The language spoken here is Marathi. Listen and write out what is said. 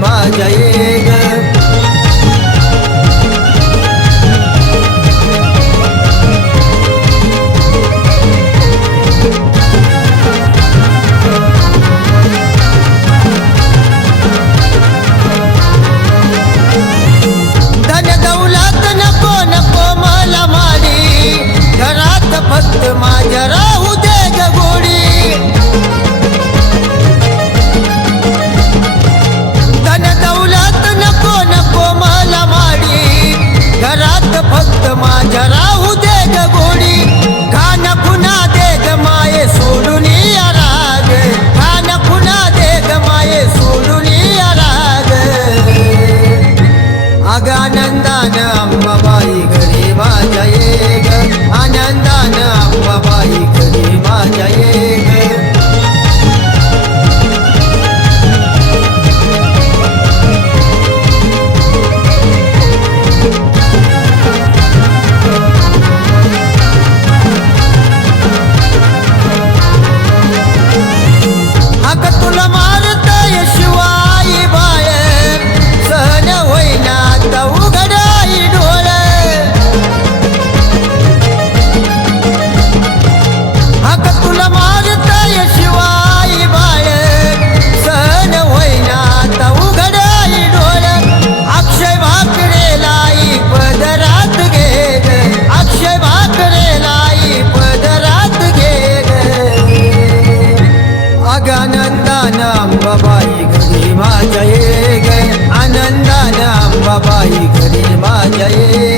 माझ्या ये ग फक्त माझ्या राहू दे ग गोडी धन दौलत नको नको मला माडी घरात फक्त माझ्या राहू दे ग गोडी खान पुन्हा दे ग माये सोडून या राग खान पुन्हा दे ग माये सोडून या राग अग आनंदान अंबाबाई घरी माझ्या ये ग आनंदान अंबाबाई घरी माझ्या ये ग अग तुला मारतय शिवाई बाळ सहन होईना आता उघडाई डोळे अग तुला मारतय शिवाई बाळ सहन होईना आता उघडाई डोळे अक्षय भाकरे लाई पदरात घे ग अक्षय भाकरे लाई पदरात घे ग अग आनंदान अंबाबाई घरी माझ्या ये ग आनंदान अंबाबाई घरी माझ्या ये